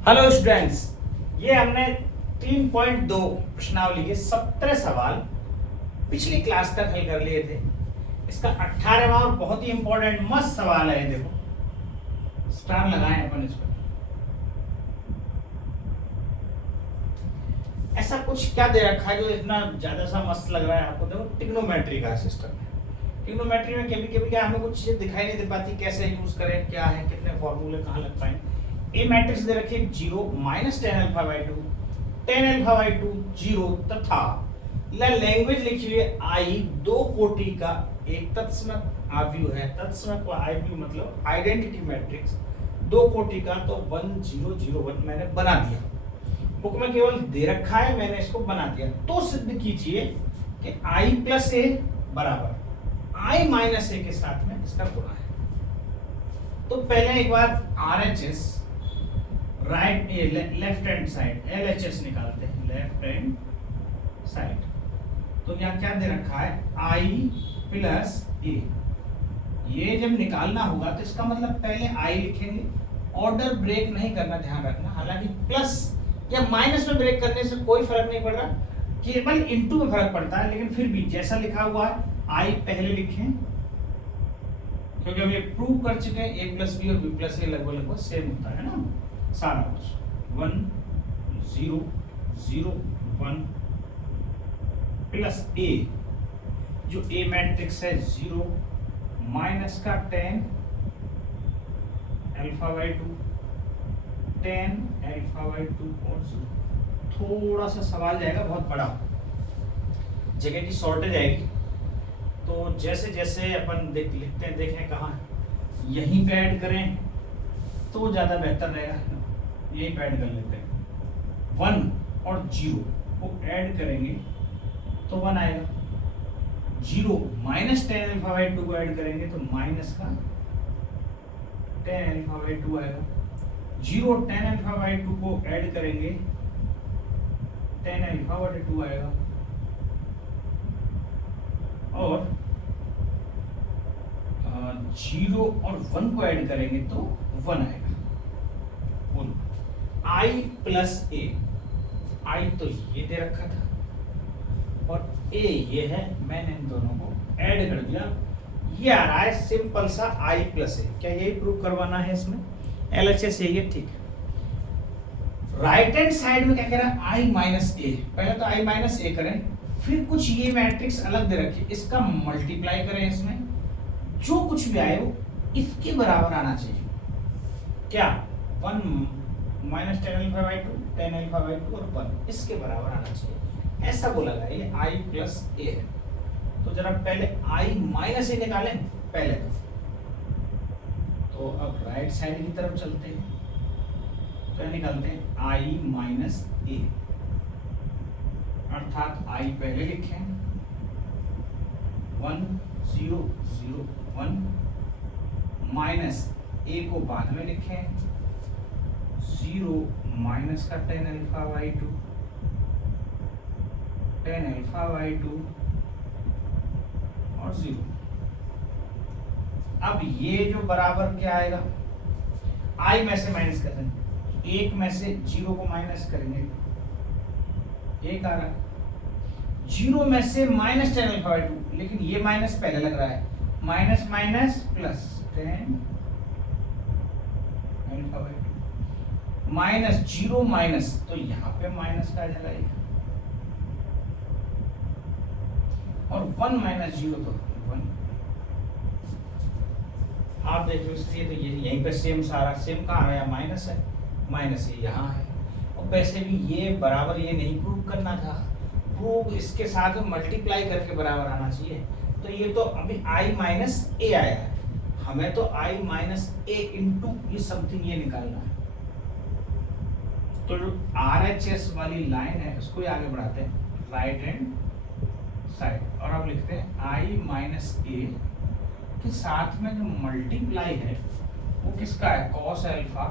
Hello students, ये हमने 3.2 प्रश्नावली के 17 सवाल पिछली क्लास तक हल कर लिए थे। इसका 18वां और बहुत ही इंपॉर्टेंट मस्त सवाल है। देखो स्टार लगाएं अपन इस पर। ऐसा कुछ क्या दे रखा है जो इतना ज्यादा सा मस्त लग रहा है आपको? देखो ट्रिग्नोमेट्री का सिस्टम है। ट्रिग्नोमेट्री में कभी कभी क्या हमें कुछ चीजें दिखाई नहीं दे पाती, कैसे यूज करें, क्या है, कितने फॉर्मूले कहाँ लग पाए। ए मैट्रिक्स दे रखी है 0 minus tan alpha by two, tan alpha by two 0 तथा लैंग्वेज लिखी हुई है आई, दो कोटि का एक तत्समक आव्यूह है। तत्समक आव्यूह मतलब आइडेंटिटी मैट्रिक्स, दो कोटि का, तो 1 0 0 1 मैंने बना दिया। बुक में केवल दे रखा है, मैंने इसको बना दिया। तो सिद्ध कीजिए कि आई प्लस ए बराबर आई माइनस ए के साथ में इसका गुणा है। तो पहले एक बार RHS right left hand side LHS निकालते हैं, लेफ्ट हैंड साइड। तो यहाँ क्या दे रखा है? I प्लस ए। ये जब निकालना होगा तो इसका मतलब पहले I लिखेंगे, ऑर्डर ब्रेक नहीं करना, ध्यान रखना। हालांकि प्लस या माइनस में ब्रेक करने से कोई फर्क नहीं पड़ रहा, केवल इनटू में फर्क पड़ता है। लेकिन फिर भी जैसा लिखा हुआ है I पहले लिखें, क्योंकि हम ये प्रूव कर चुके हैं A प्लस बी और B प्लस ए लगभग सेम होता है ना सारा कुछ। 1 0 0 1 प्लस ए, जो ए मैट्रिक्स है 0 माइनस का 10 alpha by two, 10 alpha by two और 0। थोड़ा सा सवाल जाएगा, बहुत बड़ा, जगह की शॉर्टेज आएगी। तो जैसे जैसे अपन लिखते हैं, देखें कहाँ यहीं पे ऐड करें तो ज़्यादा बेहतर रहेगा। यहीं पे ऐड कर लेते हैं। 1 और 0 को ऐड करेंगे तो 1 आएगा। 0 माइनस 10 अल्फा बाई टू को ऐड करेंगे तो माइनस का 10 अल्फा बाई टू आएगा। 0 10 अल्फा बाई टू को ऐड करेंगे 10 अल्फा बाई टू आएगा। और 0 और 1 को ऐड करेंगे तो 1 आएगा। I प्लस ए, आई तो ये दे रखा था और ए ये है, मैंने इन दोनों को ऐड कर दिया। ये आ रहा है सिंपल सा I प्लस ए। क्या यही प्रूव करवाना है इसमें? LHS ये ठीक है। राइट हैंड साइड में क्या कह रहा है? I माइनस ए। पहले तो I माइनस ए करें, फिर कुछ ये मैट्रिक्स अलग दे रखिए, इसका मल्टीप्लाई करें। इसमें जो कुछ भी आए वो इसके बराबर आना चाहिए। क्या? 1 minus 10 alpha by two, 10 alpha by two और 1 इसके बराबर आना चाहिए, ऐसा बोला गया। ये I प्लस ए है। तो जरा पहले I माइनस ए निकालें पहले तो अब राइट साइड की तरफ चलते हैं। तो निकालते हैं I माइनस ए, अर्थात I पहले लिखें 1 0 0 1 माइनस ए को बाद में लिखें 0 माइनस का 10 alpha by two, 10 alpha by two और 0। अब ये जो बराबर क्या आएगा? I में से माइनस कर देंगे, 1 में से 0 को माइनस करेंगे, 1 आ रहा। 0 में से माइनस 10 अल्फा बाई टू, लेकिन ये माइनस पहले लग रहा है, minus minus plus 10 alpha by two minus 0 minus, तो यहाँ पे माइनस का आ जाएगा और 1 माइनस 0 तो 1। आप देख लो, इसलिए तो ये यहीं पे सेम सारा सेम कहाँ आया? माइनस है, माइनस ये यहाँ है। और वैसे भी ये बराबर ये नहीं प्रूव करना था, प्रूव इसके साथ मल्टीप्लाई करके बराबर आना चाहिए। तो ये तो अभी I माइनस ए आया है, हमें तो I माइनस ए इंटू ये समथिंग ये निकालना है। तो जो RHS वाली लाइन है उसको आगे बढ़ाते हैं राइट हैंड साइड, और अब लिखते हैं I माइनस ए के साथ में जो मल्टीप्लाई है वो किसका है? कॉस अल्फा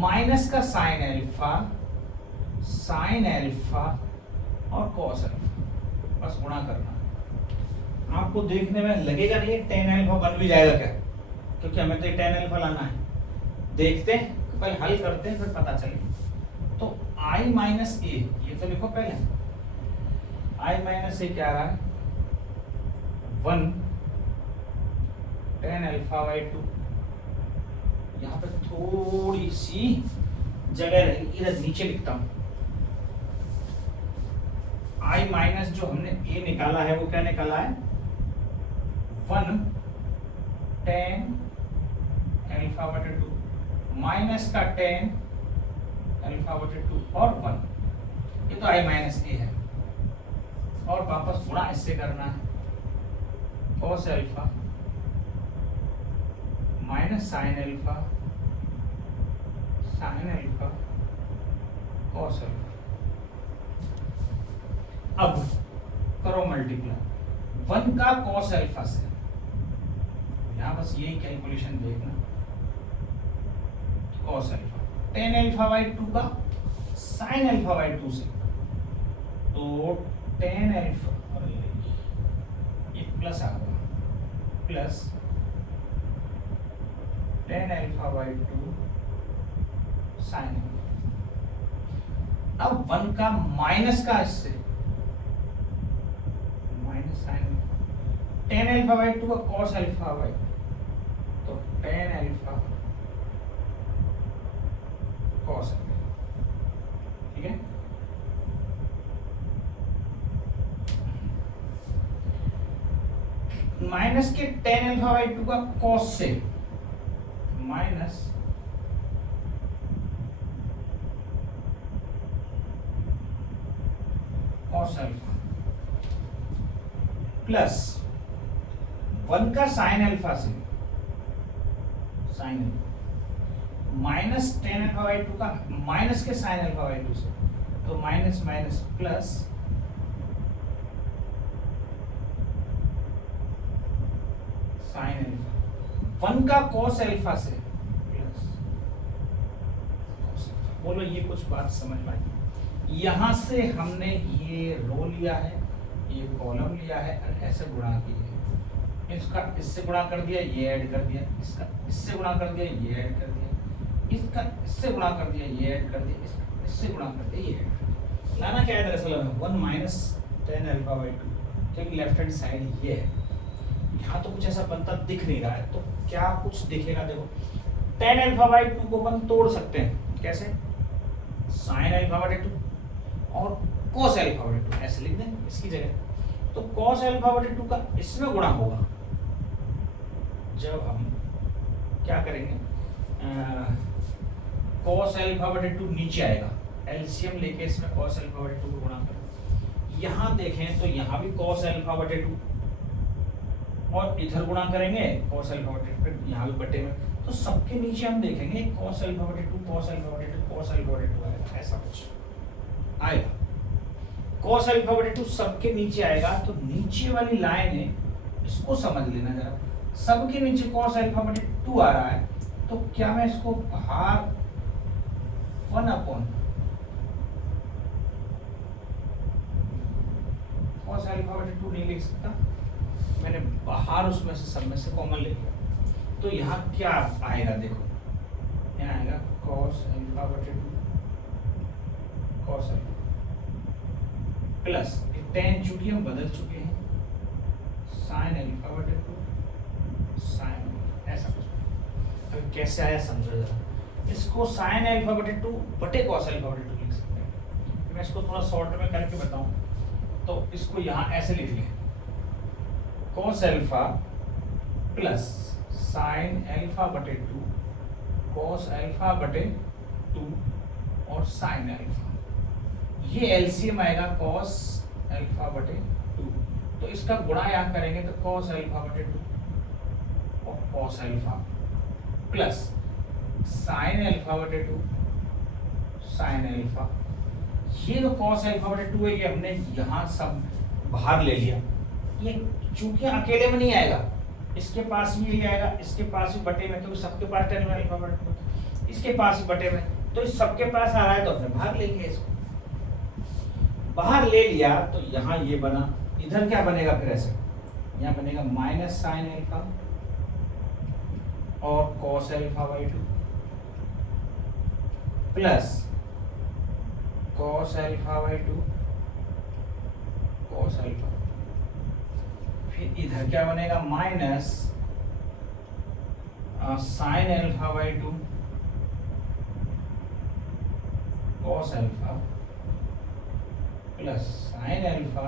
माइनस का साइन अल्फा, साइन अल्फा और कॉस अल्फा, बस गुणा करना। आपको देखने में लगेगा नहीं 10 अल्फा बन भी जाएगा क्या, क्योंकि हमें तो 10 अल्फा लाना है। देखते हैं पहले हल करते हैं फिर पता चले। तो आई माइनस ए, ये तो लिखो पहले, आई माइनस ए क्या आ रहा है, 1 tan अल्फा बाई 2। यहाँ पे थोड़ी सी जगह रहेगी, इधर नीचे लिखता हूं। आई माइनस जो हमने ए निकाला है वो क्या निकाला है, 1 tan अल्फा बटे 2 माइनस का tan अल्फा बटे 2 और 1, ये तो आई माइनस ए है। और वापस गुणा इससे करना है, cos alpha minus sine alpha cos alpha. अब करो मल्टीप्लाई 1 का cos अल्फा से, यहां बस यही कैलकुलेशन देखना, cos alpha tan alpha by 2 का sin अल्फा बाई 2 से, तो tan अल्फा, ये प्लस आ गया, plus tan alpha by 2 sin alpha. अब 1 का माइनस का इससे, minus sin alpha, tan alpha by 2 का cos अल्फा बाई, तो tan अल्फा cos अल्फा, ठीक है। माइनस के tan अल्फा बाई 2 का cos से, माइनस cos अल्फा प्लस 1 का sin अल्फा से, sin alpha minus tan alpha by 2 का माइनस के sin अल्फा बाई 2 से, तो minus minus plus sin alpha, 1 का cos अल्फा से प्लस cos अल्फा। बोलो ये कुछ बात समझ में आई? यहां से हमने ये रो लिया है, ये कॉलम लिया है और ऐसे गुणा किया है, इसका इससे गुणा कर दिया, ये ऐड कर दिया, इसका इससे गुणा कर दिया, ये ऐड कर दिया, इसका इससे गुणा कर दिया, ये ऐड कर दिया, इसका इससे गुणा कर दिया, ये ऐड कर दिया। लाना क्या है दरअसल हमें 1 माइनस tan अल्फा बाई 2, क्योंकि लेफ्ट हैंड साइड ये है। यहाँ तो कुछ ऐसा बनता दिख नहीं रहा है, तो क्या कुछ दिखेगा, देखो tan अल्फा बाई 2 को अपन तोड़ सकते हैं, कैसे, sin अल्फा बाई 2 और cos अल्फा बाई 2 ऐसे लिख दें इसकी जगह। तो cos अल्फा बाई 2 का इसमें गुणा होगा, जब हम क्या करेंगे, cos अल्फा बाई 2 नीचे आएगा, एलसीएम लेके इसमें cos अल्फा बाई 2 को गुणा करें। यहाँ देखें तो यहाँ भी cos अल्फा बाई 2 और इधर गुणा करेंगे cos अल्फा बाई 2, फिर यहाँ भी बटे में, तो सबके नीचे हम देखेंगे cos alpha by 2 cos alpha by 2 cos alpha by 2 आएगा, ऐसा कुछ आएगा। cos अल्फा बाई 2 सबके नीचे आएगा, तो नीचे वाली लाइन है, इसको समझ लेना जरा। सबके नीचे cos अल्फा बाई 2 आ रहा है, तो क्या मैं इसको बाहर 1 अपॉन cos अल्फा बाई 2 नहीं लिख सकता, मैंने बाहर उसमें से सब में से कॉमन ले लिया। तो यहाँ क्या आएगा, देखो यहाँ आएगा cos alpha by 2 cos alpha plus tan चूंकि हम बदल चुके हैं sin अल्फा बाई 2 sin, ऐसा कुछ। अब कैसे आया समझो जरा, इसको sin अल्फा बाई 2 बटे cos अल्फा बाई 2 लिख सकते हैं। मैं इसको थोड़ा शॉर्ट में करके बताऊं, तो इसको यहाँ ऐसे लिख लें, cos alpha plus sin alpha बटे 2 cos अल्फा बटे 2 और sin अल्फा, ये एलसीएम आएगा cos अल्फा बटे 2, तो इसका गुणा यहाँ करेंगे तो cos अल्फा बटे 2 और cos alpha plus sin alpha बटे 2 sin अल्फा। ये जो cos अल्फा बटे 2 है, ये हमने यहाँ सब बाहर ले लिया, ये चूंकि अकेले में नहीं आएगा, इसके पास भी यही आएगा, इसके पास भी बटे में, क्योंकि सबके पास tan अल्फा बटे 2, इसके पास भी बटे में, तो इस सबके पास आ रहा है तो अपने बाहर लेंगे, इसको बाहर ले लिया तो यहाँ ये बना, इधर क्या बनेगा फिर ऐसे, यहाँ बनेगा माइनस साइन अल्फा और cos alpha by 2 plus cos alpha by 2 cos alpha, फिर इधर क्या बनेगा minus sine alpha by 2 cos alpha plus sine alpha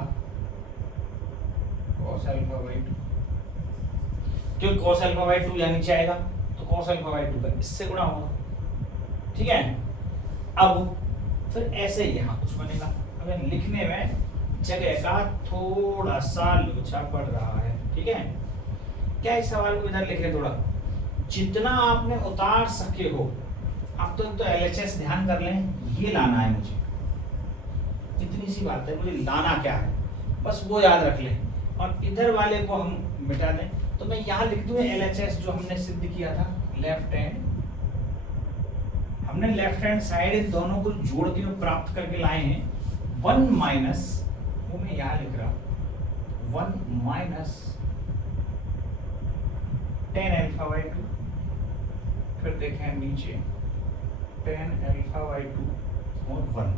cos alpha by 2, क्योंकि कॉस अल्फा बाई 2 यहाँ नीचे आएगा तो कॉस अल्फा बाई 2 का इससे गुणा होगा, ठीक है। अब फिर ऐसे यहाँ कुछ बनेगा, अगर लिखने में जगह का थोड़ा सा लोचा पड़ रहा है, ठीक है। क्या इस सवाल को इधर लिखे, थोड़ा जितना आपने उतार सके हो, आप तो LHS ध्यान कर लें, ये लाना है मुझे, इतनी सी बात है, मुझे लाना क्या है बस वो याद रख लें, और इधर वाले को हम मिटा दें। तो मैं यहाँ लिख दूँ LHS जो हमने सिद्ध किया था, लेफ्ट हैंड, हमने लेफ्ट हैंड साइड इन दोनों को जोड़ के प्राप्त करके लाए हैं 1 माइनस, वो मैं यहाँ लिख रहा हूँ 1 माइनस tan अल्फा बाई 2, फिर देखें नीचे tan अल्फा बाई 2 और 1,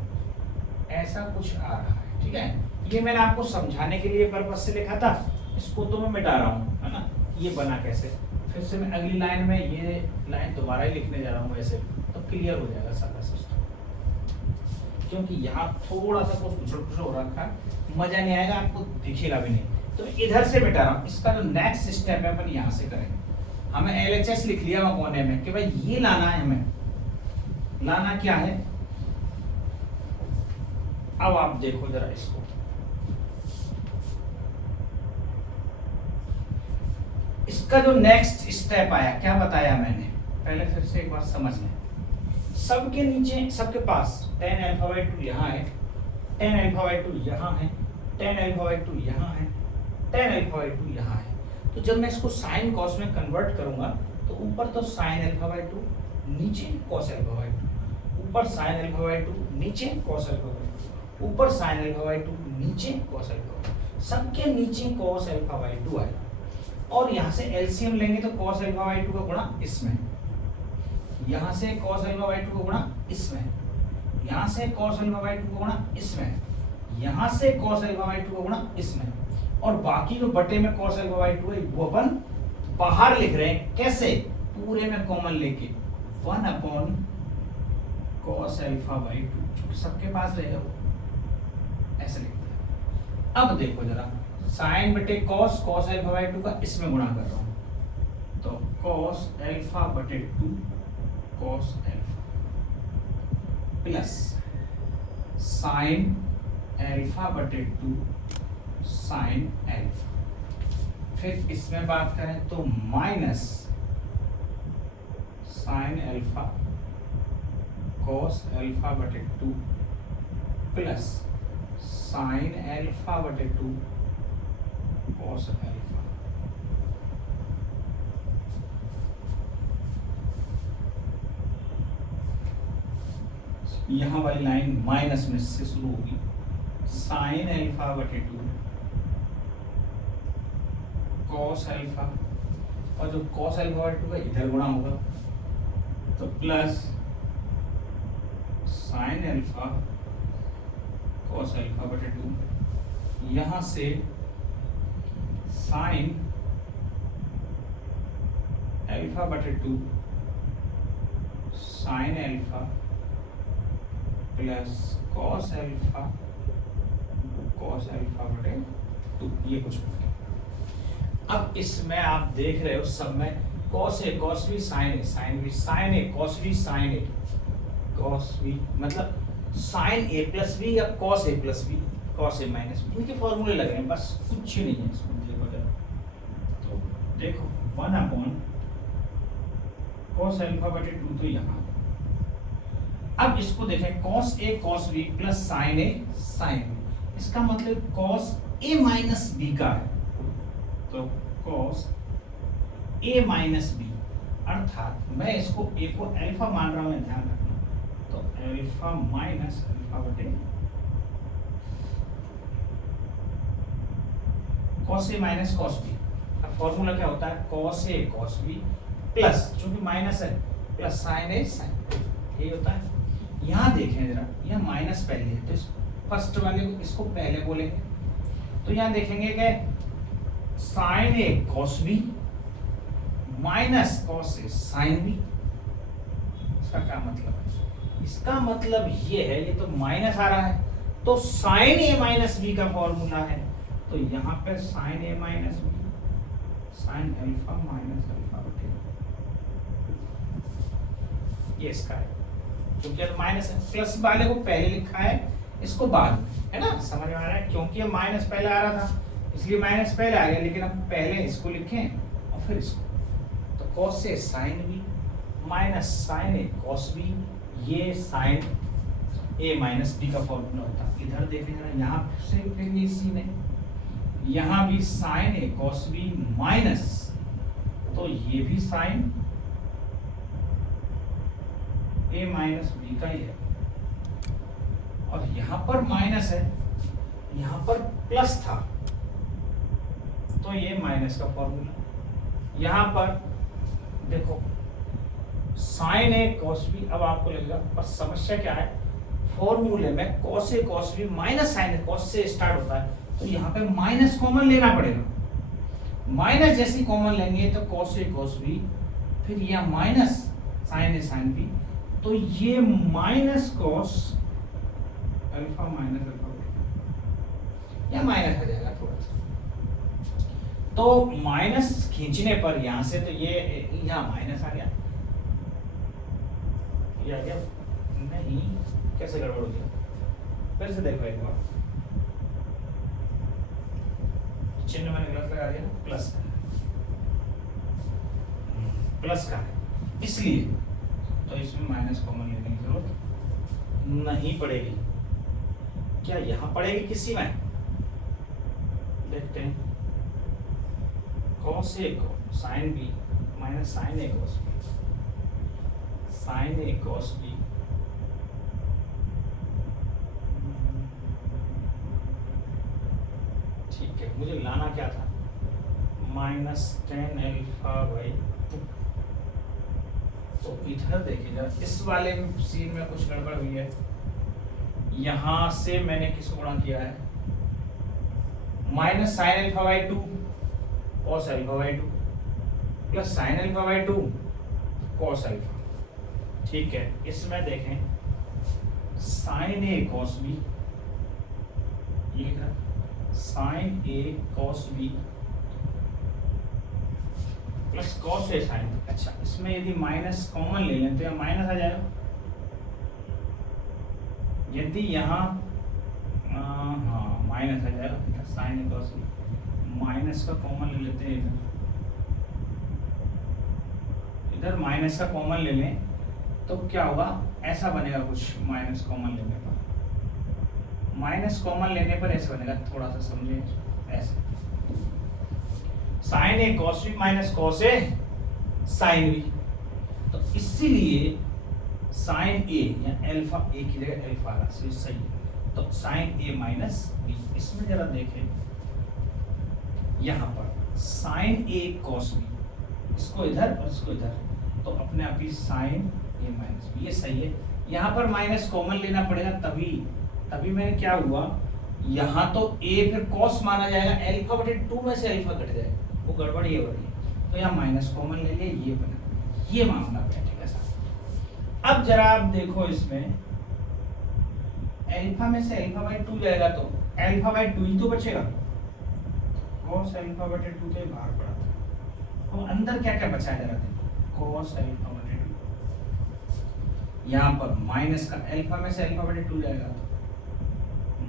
ऐसा कुछ आ रहा है, ठीक है। ये मैंने आपको समझाने के लिए पर्पज से लिखा था, इसको तो मैं मिटा रहा हूँ, है ना। ये बना कैसे, फिर से मैं अगली लाइन में ये लाइन दोबारा ही लिखने जा रहा हूँ, वैसे तो क्लियर हो जाएगा सारा सिस्टम, क्योंकि यहाँ थोड़ा सा कुछ उछल हो रखा है, मजा नहीं आएगा, आपको दिखेगा भी नहीं। तो इधर से मिटा रहा हूँ, इसका जो नेक्स्ट स्टेप है अपन यहाँ से करेंगे। हमें LHS लिख लिया वहां कोने में कि भाई ये लाना है, हमें लाना क्या है। अब आप देखो जरा इसको, इसका जो नेक्स्ट स्टेप आया, क्या बताया मैंने, पहले फिर से एक बार समझ लें। सबके नीचे, सबके पास tan अल्फा बाई 2 यहाँ है, tan अल्फा बाई 2 यहाँ है, tan अल्फा बाई 2 यहाँ है, tan अल्फा बाई 2 यहाँ है। तो जब मैं इसको साइन कॉस में कन्वर्ट करूंगा तो ऊपर तो साइन अल्फा बाई 2, नीचे कॉस अल्फा बाई 2, ऊपर साइन अल्फा बाई 2, नीचे कॉस अल्फा बाई 2, ऊपर साइन अल्फा बाई 2, नीचे कॉस अल्फा बाई 2, सबके नीचे कॉस अल्फा बाई 2 आएगा। और यहाँ से एलसीएम लेंगे तो कॉस अल्फा बाई 2 का गुणा इसमें, यहाँ से कॉस अल्फा बाई 2 का गुणा इसमें, यहाँ से कॉस अल्फा बाई 2 का गुणा इसमें, यहाँ से कॉस अल्फा बाई 2 का गुणा इसमें, और बाकी जो बटे में cos अल्फा बाई 2 है वो अपन बाहर लिख रहे हैं, कैसे, पूरे में कॉमन लेके 1 अपॉन cos अल्फा बाई 2, सबके पास रहेगा वो, ऐसे लिखते हैं। अब देखो जरा, साइन बटे cos अल्फा बाई 2 का इसमें गुणा कर रहा हूं, तो cos अल्फा बटे 2 cos alpha plus sine alpha बटे 2 साइन अल्फा, फिर इसमें बात करें तो minus sine alpha cos alpha बटे 2 प्लस साइन अल्फा बटे 2 कॉस अल्फा। यहां वाली लाइन माइनस में से शुरू होगी, साइन अल्फा बटे 2 कॉस अल्फा, और जो कॉस अल्फा बटे 2 का इधर गुणा होगा तो plus sine alpha cos alpha बटे 2, यहां से साइन अल्फा बटे 2 sine alpha plus cos alpha बटे 2, ये कुछ हो गया। अब इसमें आप देख रहे हो सब में cos A cos B sin A sin B sin A cos B sin A cos B, मतलब sin A प्लस B या cos A plus B cos A minus B, इनके फॉर्मूले लग रहे हैं, बस कुछ नहीं है इसमें। देखो जरा, तो देखो 1 अपॉन cos अल्फा बटे 2 तो यहाँ। अब इसको देखें cos A cos B plus sin A sin B, इसका मतलब cos A माइनस B का है, तो cos A माइनस B, अर्थात मैं इसको A को अल्फा मान रहा हूं, ध्यान रखना, तो अल्फा माइनस अल्फा बटे cos A minus cos B। अब फॉर्मूला क्या होता है, cos A cos B plus, चूंकि माइनस है, plus sin A sin B, यही होता है। यहाँ देखें जरा, यह माइनस पहले है तो इस फर्स्ट वाले को इसको पहले बोलेंगे। तो यहाँ देखेंगे कि sign A cos B minus cos A sine B. इसका क्या मतलब है? इसका मतलब ये है, ये तो माइनस आ रहा है तो साइन ए माइनस बी का फॉर्मूला है, तो यहाँ पे sine A minus B sine alpha minus alpha बटे, ये इसका है। क्योंकि माइनस है, प्लस वाले को पहले लिखा है, इसको बाद में, है ना, समझ में आ रहा है? क्योंकि ये माइनस पहले आ रहा था इसलिए माइनस पहले आ गया, लेकिन हम पहले इसको लिखें और फिर इसको, तो cos A sine B minus sign A cos B, ये साइन ए माइनस बी का फॉर्मूला होता है। इधर देखें जरा, यहाँ से फिर ये सीन है, यहाँ भी साइन ए कॉस बी माइनस, तो ये भी साइन ए माइनस बी का ही है, और यहाँ पर माइनस है, यहाँ पर प्लस था तो ये माइनस का फॉर्मूला। यहाँ पर देखो साइन ए कॉस बी, अब आपको लगेगा पर समस्या क्या है, फॉर्मूले में cos A cos B minus sign A cos से स्टार्ट होता है, तो यहाँ पे माइनस कॉमन लेना पड़ेगा। माइनस जैसी कॉमन लेंगे तो कॉस ए कॉस बी, फिर यहाँ माइनस साइन ए साइन बी, तो ये minus cos alpha minus alpha, या माइनस आ जाएगा थोड़ा सा, तो माइनस खींचने पर यहां से, तो ये यहाँ माइनस आ गया, ये आ गया नहीं, कैसे गड़बड़ हो गया, फिर से देखो एक बार, चिन्ह मैंने गलत लगा दिया, प्लस प्लस का है इसलिए, तो इसमें माइनस कॉमन लेने की जरूरत नहीं पड़ेगी। क्या यहां पड़ेगी किसी में? देखते हैं, कॉस ए को साइन बी माइनस साइन ए कॉस बी, साइन ए कॉस बी ठीक है, मुझे लाना क्या था, minus tan alpha by two. तो इधर देखिएगा, इस वाले सीन में कुछ गड़बड़ हुई है, यहां से मैंने किसको गुणा किया है, minus sine alpha by two cos alpha by two plus sine alpha by two cos alpha. ठीक है, इसमें देखें साइन ए कॉस बी, ये लिख रहा sign A cos B plus cos A sign. अच्छा, इसमें यदि माइनस कॉमन ले लें तो यह माइनस आ जाएगा, यदि यहाँ हाँ माइनस आ जाएगा, साइन ए कॉस बी माइनस का कॉमन ले लेते हैं, इधर माइनस का कॉमन ले लें तो क्या होगा, ऐसा बनेगा कुछ, माइनस कॉमन लेने पर, माइनस कॉमन लेने पर ऐसे बनेगा, थोड़ा सा समझे, ऐसे sign A cos B minus cos A sine B, तो इसीलिए साइन ए या अल्फा ए की जगह अल्फा आ रहा है, सही है, तो साइन ए माइनस बी। इसमें जरा देखें, यहां पर साइन ए कॉस बी, इसको इधर और इसको इधर, तो अपने आप ही साइन ए माइनस बी, ये सही है। यहाँ पर माइनस कॉमन लेना पड़ेगा, तभी मैंने क्या हुआ, यहाँ तो a फिर cos माना जाएगा, अल्फा बटे 2 में से अल्फा कट जाएगा, वो गड़बड़ ये हो रही है, तो यहाँ माइनस कॉमन ले लिया, ये बना, ये मामला बैठेगा साहब। अब जरा आप देखो, इसमें अल्फा में से अल्फा बाई 2 जाएगा तो अल्फा बाई 2 ही तो बचेगा, cos अल्फा बटे 2 तो बाहर पड़ा था, अब अंदर क्या क्या बचा है जरा देखो, cos अल्फा बटे 2, यहाँ पर माइनस का अल्फा में से अल्फा बटे 2 जाएगा तो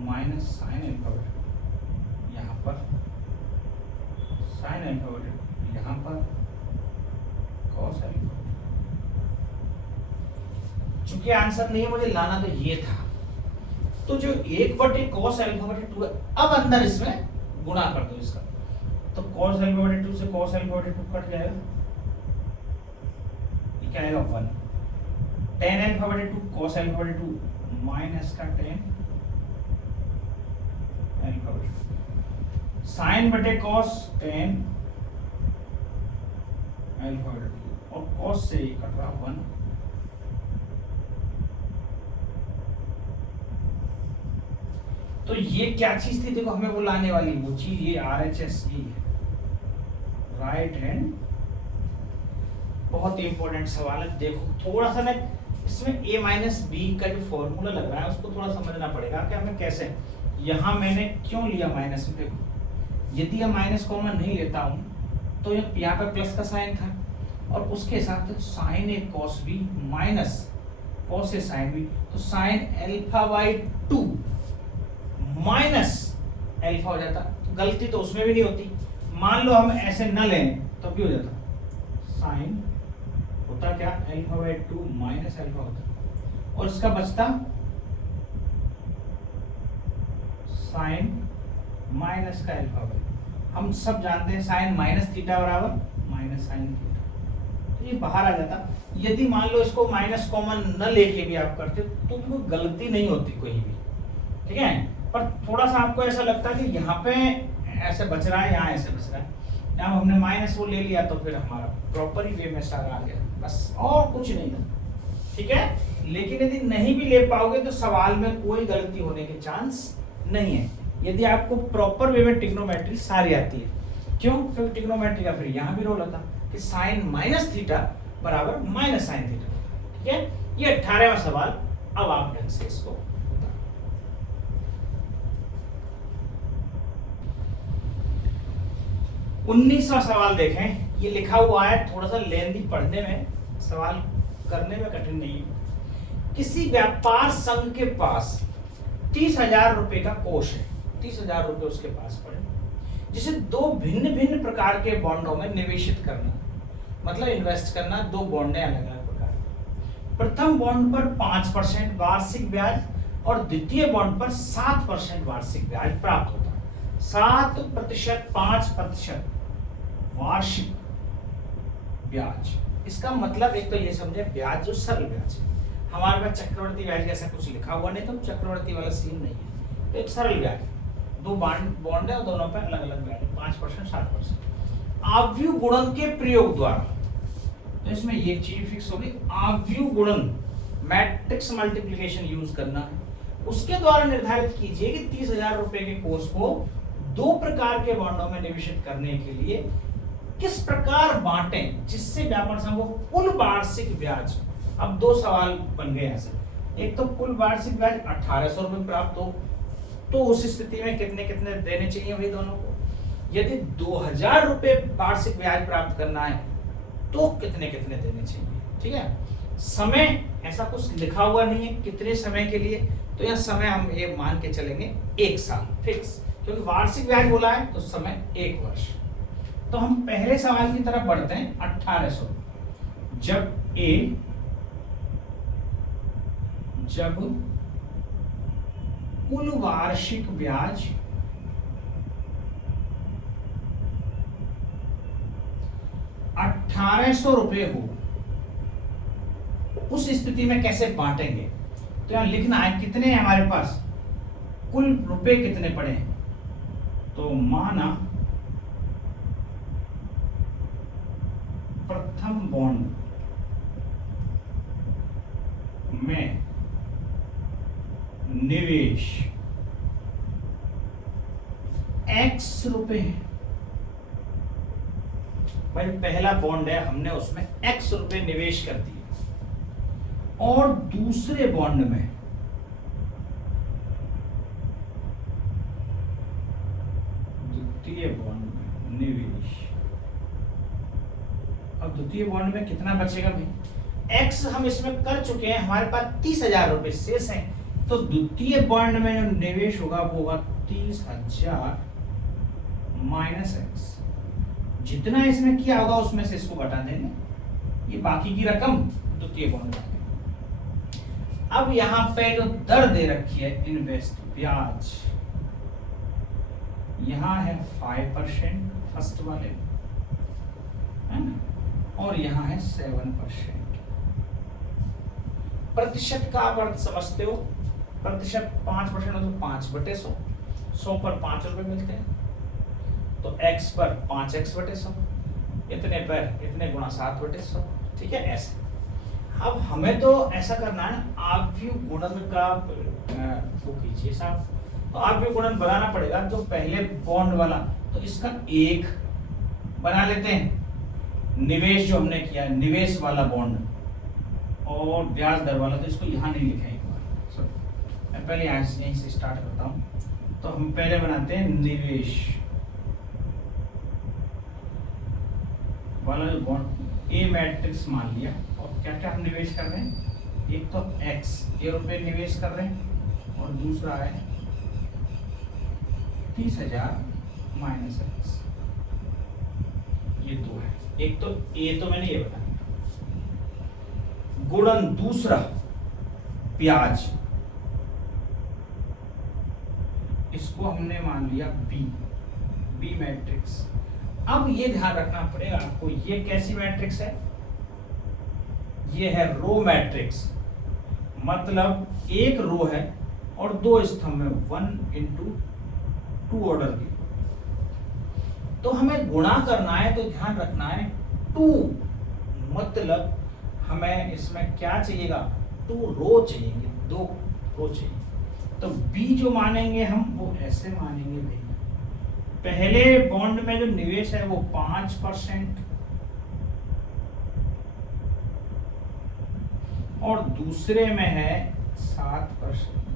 माइनस साइन अल्फा बटे, यहाँ पर साइन अल्फा बटे, यहाँ पर cos अल्फा। चूंकि आंसर नहीं है, मुझे लाना तो ये था, तो जो 1 बटे cos अल्फा बटे 2 है, अब अंदर इसमें गुणा कर दो इसका, तो cos अल्फा बटे 2 से cos अल्फा बटे 2 कट जाएगा, ये क्या आएगा 1, tan अल्फा बटे 2 cos अल्फा बटे 2 माइनस का tan अल्फा बटे 2, साइन बटे cos tan अल्फा बटे 2, और cos से ये कट रहा 1 तो ये क्या चीज थी, देखो हमें वो लाने वाली वो चीज, ये RHS ही है, राइट हैंड। बहुत ही इंपॉर्टेंट सवाल है। देखो थोड़ा सा ना इसमें a माइनस बी का जो फॉर्मूला लग रहा है उसको थोड़ा समझना पड़ेगा कि हमें कैसे, यहाँ मैंने क्यों लिया माइनस में। देखो यदि यह माइनस कॉमन नहीं लेता हूँ तो यहाँ पे प्लस का साइन था, और उसके साथ sign A cos B minus cos A sine B, तो sine alpha by 2 minus alpha हो जाता। तो गलती तो उसमें भी नहीं होती। मान लो हम ऐसे न लें तो भी हो जाता, साइन होता क्या, अल्फा बाई 2 माइनस अल्फा होता, और इसका बचता साइन माइनस का अल्फा बाई। हम सब जानते हैं साइन माइनस थीटा बराबर माइनस साइन थीटा, तो ये बाहर आ जाता। यदि मान लो इसको माइनस कॉमन न लेके भी आप करते तो कोई गलती नहीं होती कोई भी, ठीक है। पर थोड़ा सा आपको ऐसा लगता है कि यहाँ पे ऐसे बच रहा है, यहाँ ऐसे बच रहा है, यहाँ हमने माइनस वो ले लिया तो फिर हमारा प्रॉपर ही वे में सारा आ गया, बस और कुछ नहीं था, ठीक है। लेकिन यदि नहीं भी ले पाओगे तो सवाल में कोई गलती होने के चांस नहीं है, यदि आपको प्रॉपर वे में ट्रिग्नोमेट्री सारी आती है। क्यों, फिर ट्रिग्नोमेट्री का फिर यहाँ भी रोल होता कि साइन माइनस थीटा बराबर माइनस साइन थीटा, ठीक है। ये 18वां सवाल, अब आप ढंग से इसको 19वां सवाल देखें। ये लिखा हुआ है, थोड़ा सा लेंथी पढ़ने में, सवाल करने में कठिन नहीं है। किसी व्यापार संघ के पास 30,000 रुपए का कोष है, 30,000 रुपए उसके पास पड़े, जिसे दो भिन्न भिन्न प्रकार के बॉन्डों में निवेशित करना, मतलब इन्वेस्ट करना, दो बॉन्ड है अलग अलग प्रकार। प्रथम बॉन्ड पर 5% वार्षिक ब्याज और द्वितीय बॉन्ड पर 7% वार्षिक ब्याज प्राप्त होता है। 7%, 5% वार्षिक ब्याज, इसका मतलब एक तो ये समझे ब्याज जो सरल ब्याज है, हमारे पास चक्रवर्ती ब्याज ऐसा कुछ लिखा हुआ नहीं, तो चक्रवर्ती वाला सीन नहीं है, तो एक सरल ब्याज, दो बॉन्ड है और दोनों पे अलग अलग ब्याज, 5%, 7%। आव्यूह गुणन के प्रयोग द्वारा, तो इसमें ये चीज फिक्स होगी, आव्यूह गुणन मैट्रिक्स मल्टीप्लिकेशन यूज करना है, उसके द्वारा निर्धारित कीजिए कि 30,000 रुपए के कोष को दो प्रकार के बॉन्डों में निवेशित करने के लिए किस प्रकार बांटें जिससे व्यापार संघ को कुल वार्षिक ब्याज, अब दो सवाल बन गए ऐसे, एक तो कुल वार्षिक ब्याज 1800 रुपए प्राप्त हो, तो उस स्थिति में कितने कितने देने चाहिए भाई दोनों को। यदि 2000 रुपए वार्षिक ब्याज प्राप्त करना है तो कितने कितने देने चाहिए, ठीक है। समय ऐसा कुछ लिखा हुआ नहीं है कितने समय के लिए, तो यह समय हम ये मान के चलेंगे 1 साल फिक्स, क्योंकि वार्षिक ब्याज बोला है तो समय 1 वर्ष। तो हम पहले सवाल की तरफ बढ़ते हैं। 1800, जब कुल वार्षिक ब्याज 1800 रुपए हो, उस स्थिति में कैसे बांटेंगे। तो यहां लिखना है कितने हैं हमारे पास, कुल रुपए कितने पड़े हैं, तो माना प्रथम बॉन्ड में निवेश x रुपए है, भाई पहला बॉन्ड है हमने उसमें x रुपए निवेश कर दिए, और दूसरे बॉन्ड में द्वितीय बॉन्ड में निवेश, अब द्वितीय बॉन्ड में कितना बचेगा भाई, x हम इसमें कर चुके हैं, हमारे पास 30,000 रुपए शेष हैं, तो द्वितीय बॉन्ड में जो निवेश होगा वो होगा 30,000 माइनस x, जितना इसमें किया होगा उसमें से इसको घटा देंगे, ये बाकी की रकम द्वितीय बॉन्ड में। अब यहाँ पे जो दर दे रखी है इन्वेस्ट ब्याज, यहाँ है 5% फर्स्ट वाले, है ना, और यहाँ है 7%। प्रतिशत का आप अर्थ समझते हो, प्रतिशत 5% तो 5/100, 100 पर 5 रुपए मिलते हैं, तो x पर 5x/100, इतने पर इतने गुणा 7/100, ठीक है ऐसे। अब हमें तो ऐसा करना है ना, आव्यूह गुणन का वो कीजिए साहब, तो आपको गुणन बनाना पड़ेगा। तो पहले बॉन्ड वाला, तो इसका एक बना लेते हैं, निवेश जो हमने किया निवेश वाला बॉन्ड, और ब्याज दर वाला, तो इसको यहाँ नहीं लिखें। एक बार मैं पहले यहीं से स्टार्ट करता हूँ। तो हम पहले बनाते हैं निवेश वाला जो बॉन्ड, ए मैट्रिक्स मान लिया, और क्या क्या हम निवेश कर रहे हैं, एक तो x ये रुपए निवेश कर रहे हैं, और दूसरा है 30,000 माइनस x, ये दो है। एक तो ए तो मैंने ये बताया, गुणन दूसरा ब्याज, इसको हमने मान लिया बी मैट्रिक्स। अब ये ध्यान रखना पड़ेगा आपको, ये कैसी मैट्रिक्स है, ये है रो मैट्रिक्स, मतलब एक रो है और दो स्तंभ है, 1/2 ऑर्डर की। तो हमें गुणा करना है, तो ध्यान रखना है 2, मतलब हमें इसमें क्या चाहिएगा, 2 रो चाहिए, 2 रो चाहिए। तो बी जो मानेंगे हम वो ऐसे मानेंगे भैया, पहले बॉन्ड में जो निवेश है वो 5% और दूसरे में है 7%,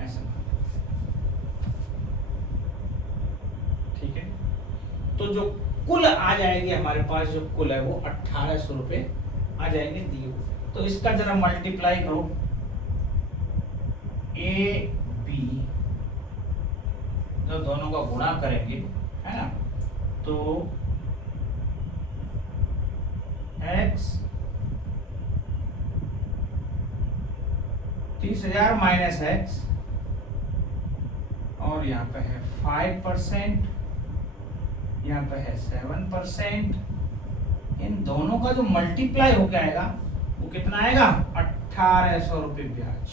ऐसा। ठीक है, तो जो कुल आ जाएगी हमारे पास, जो कुल है वो 1800 रुपए आ जाएंगे दिए। तो इसका जरा मल्टीप्लाई करो, ए बी जो दोनों का गुणा करेंगे, है ना, तो x 30,000 माइनस x, और यहाँ पे है 5%, यहाँ पे है 7%, इन दोनों का जो मल्टीप्लाई हो गया आएगा वो कितना आएगा, 1800 रुपये ब्याज।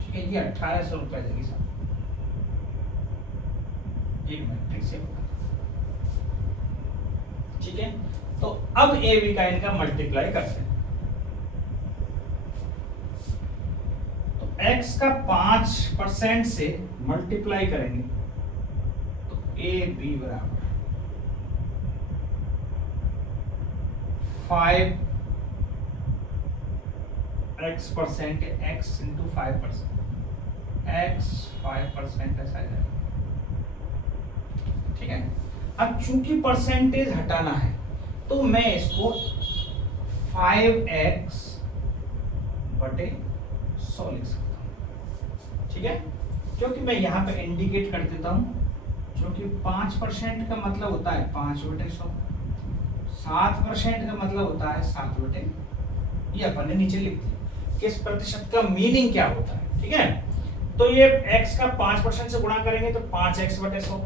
ठीक है, ये 1800 रुपये देगी साहब, एक मैट्रिक्स है। ठीक है, तो अब ए बी का इनका मल्टीप्लाई करते हैं। तो x का 5% से मल्टीप्लाई करेंगे, तो ए बी बराबर 5x%, x इंटू 5%, x 5% ऐसा है। ठीक है, अब चूंकि परसेंटेज हटाना है तो मैं इसको 5x बटे 100 लिख सकता हूं। ठीक है, क्योंकि मैं यहां पे इंडिकेट कर देता हूं, क्योंकि 5% का मतलब होता है 5/100, 7% का मतलब होता है 7/, ये अपन ने नीचे लिख दिया कि इस प्रतिशत का मीनिंग क्या होता है। ठीक है, तो ये x का 5% से गुणा करेंगे तो 5x/100,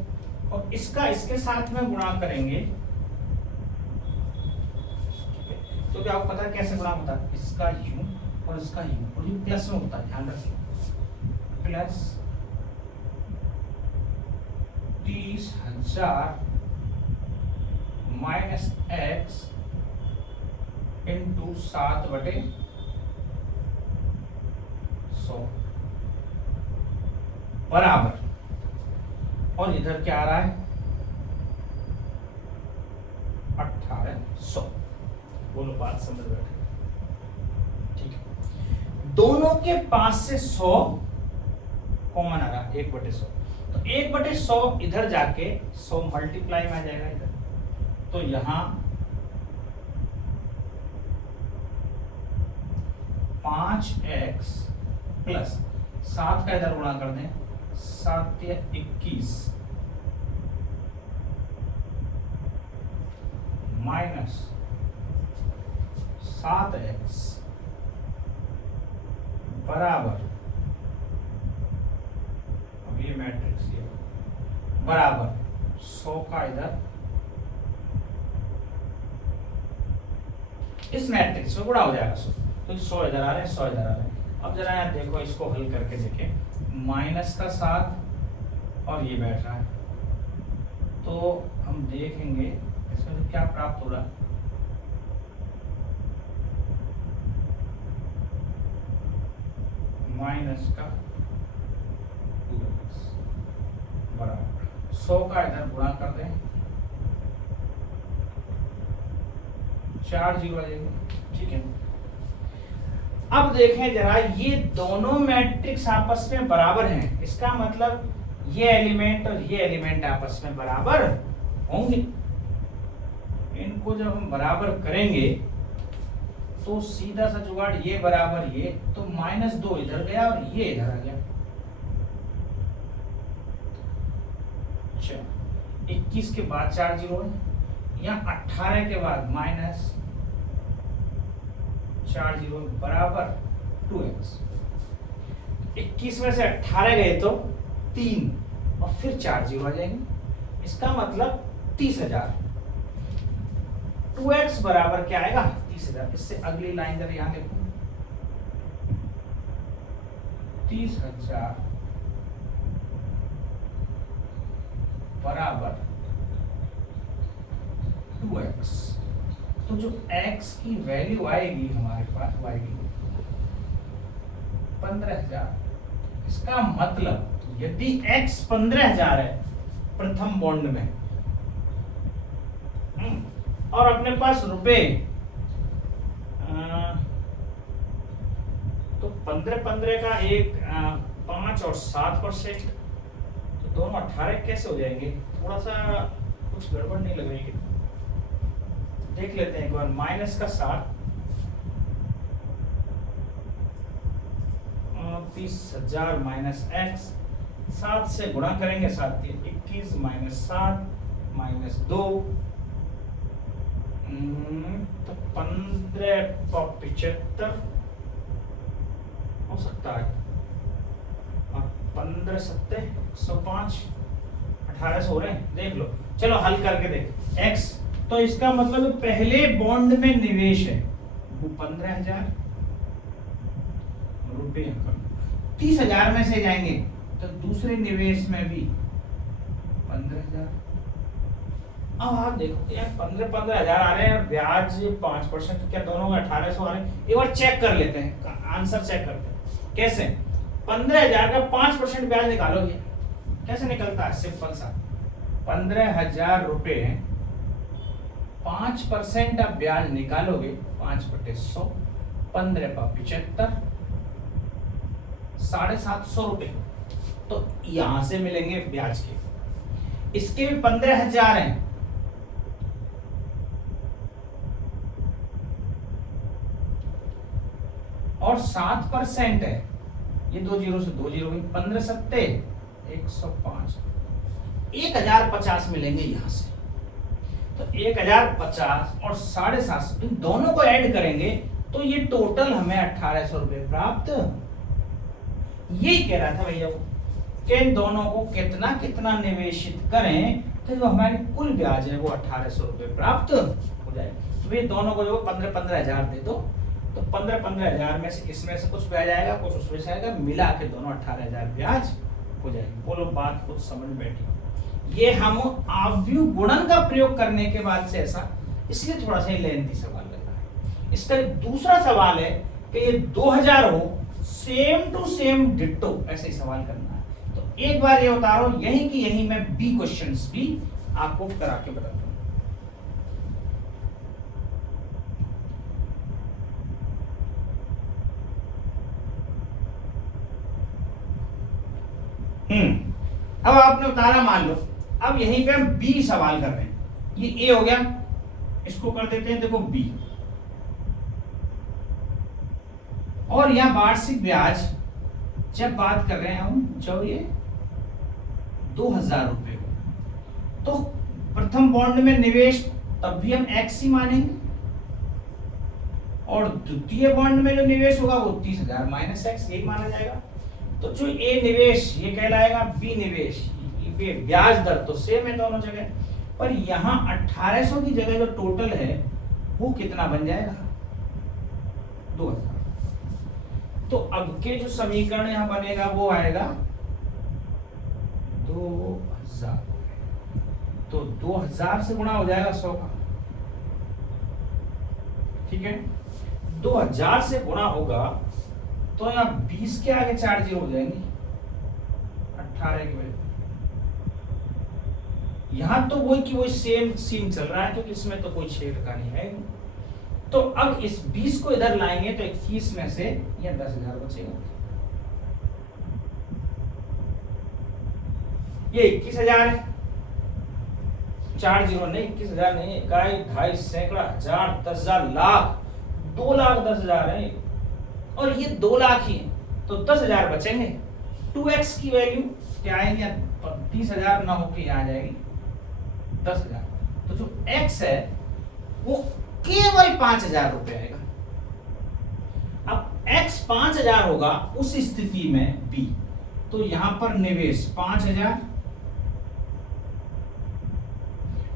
और इसका इसके साथ में गुणा करेंगे। तो क्या आपको पता है कैसे गुणा होता है, इसका u और इसका u, और ये प्लस में होता है, ध्यान रखिए, प्लस 30,000 माइनस x इंटू 7/100, बराबर, और इधर क्या आ रहा है 1800। बोलो बात समझ बैठे। ठीक है, दोनों के पास से 100 कॉमन आ रहा है, 1/100, तो 1/100 इधर जाके 100 मल्टीप्लाई में आ जाएगा इधर, तो यहां 5x प्लस 7 का इधर गुणा कर दें, 7 या 21 माइनस 7x बराबर, अब ये मैट्रिक्स ये बराबर 100 का इधर इस मैट्रिक्स में गुणा हो जाएगा 100, तो 100 इधर आ रहे हैं, 100 इधर आ रहे हैं। अब जरा यार देखो, इसको हल करके देखें, माइनस का 7 और ये बैठ रहा है, तो हम देखेंगे इसमें क्या प्राप्त हो रहा है। माइनस का 2x बराबर 100 का इधर गुणा कर दें, 4 जीरो आ जाएंगे। ठीक है, अब देखें जरा, ये दोनों मैट्रिक्स आपस में बराबर हैं, इसका मतलब ये एलिमेंट और ये एलिमेंट आपस में बराबर होंगे। इनको जब हम बराबर करेंगे तो सीधा सा जुगाड़, ये बराबर ये, तो -2 इधर गया और ये इधर आ गया। 21 के बाद 4 जीरो है, यहाँ 18 के बाद -4 जीरो बराबर 2x। 21 में से 18 गए तो 3 और फिर 4 जीरो आ जाएंगे, इसका मतलब 30,000। 2x बराबर क्या आएगा? 30,000। इससे अगली लाइन जरा यहां देखो, 30,000 बराबर 2x। तो जो x की वैल्यू आएगी हमारे पास वो आएगी 15,000। इसका मतलब यदि x 15,000 है प्रथम बॉन्ड में, और अपने पास रुपए, तो 15 का एक 5 और 7%, तो दोनों 18 कैसे हो जाएंगे? थोड़ा सा कुछ गड़बड़ नहीं लग रही है, देख लेते हैं एक बार। माइनस का 7, 30,000 माइनस x, 7 से गुणा करेंगे, 7 3 21 माइनस 7 माइनस 2, तो 15/75 हो सकता है, और 15 7 105, 1800 हो रहे हैं, देख लो। चलो हल करके देख। x तो इसका मतलब पहले बॉन्ड में निवेश है वो 15,000 रुपये, 30,000 में से जाएंगे तो दूसरे निवेश में भी 15,000। अब आप देखो यार, 15,000 आ रहे हैं, ब्याज 5%, क्या दोनों का 1800 आ रहे हैं? एक बार चेक कर लेते हैं, आंसर चेक करते हैं कैसे। 15,000 का 5% ब्याज निकालोगे, कैसे निकलता है? सिंपल सा, 15,000 रुपए 5% आप ब्याज निकालोगे, 5/100, 15/75, 750 रुपए, तो यहां से मिलेंगे ब्याज के। इसके भी 15,000 हैं, और 7% है, ये 2 जीरो से 2 जीरो, 15 सत्ते 105, 1050 मिलेंगे यहां से। तो 1050 और 750, इन दोनों को ऐड करेंगे तो ये टोटल हमें 1800 रुपए प्राप्त। यही कह रहा था भैया वो, कि इन दोनों को कितना कितना निवेशित करें तो जो हमारी कुल ब्याज है वो 1800 रुपए प्राप्त हो जाए। तो ये दोनों को जो 15,000 दे दो, तो 15,000 में से इसमें से कुछ ब्याज आएगा, कुछ उसमें से आएगा, मिला के दोनों 18,000 ब्याज हो जाएगी। बोलो बात कुछ समझ बैठी? ये हम आव्यूह गुणन का प्रयोग करने के बाद से ऐसा, इसलिए थोड़ा सा लेंथी सवाल लग रहा है। इसका दूसरा सवाल है कि ये 2000 हो, सेम टू सेम डिट्टो, ऐसे ही सवाल करना है। तो एक बार ये बता रहा हूं, यही की यही मैं बी क्वेश्चंस भी आपको करा के बताता हूं। अब आपने उतारा, मान लो अब यहीं पे हम बी सवाल कर रहे हैं। ये ए हो गया, इसको कर देते हैं देखो बी, और यहां वार्षिक ब्याज जब बात कर रहे हैं हम, जब ये 2000 रुपए हो, तो प्रथम बॉन्ड में निवेश तब भी हम एक्स ही मानेंगे, और द्वितीय बॉन्ड में जो निवेश होगा वो 30,000 माइनस एक्स, यही माना जाएगा। तो जो ए निवेश ये कहलाएगा, बी निवेश, ये ब्याज दर तो सेम है दोनों जगह, पर यहां 1800 की जगह जो टोटल है वो कितना बन जाएगा? 2000। तो अब के जो समीकरण यहां बनेगा वो आएगा 2000, तो 2000 से गुणा हो जाएगा 100 का, ठीक है। 2000 से गुणा होगा तो यहाँ 20 के आगे 4 जीरो हो जाएंगे 18 के वजह। यहाँ तो वही की वही सेम सीन चल रहा है क्योंकि इसमें तो कोई छेड़खानी है। तो अब इस 20 को इधर लाएंगे तो 21 में से यह 10,000 बचेगा। ये 21,000 है, 4 जीरो नहीं, 21,000 नहीं, इकाई, ढाई, सैकड़ा, हजार, 10,000, लाख, 2,10,000 है और ये 2 लाख ही है तो 10,000 बचेंगे। 2x की वैल्यू क्या आएगी? 30,000 ना होके यहाँ आ जाएगी 10,000। तो जो x है वो केवल 5,000 रुपए आएगा। अब x 5,000 होगा उस स्थिति में b, तो यहां पर निवेश 5,000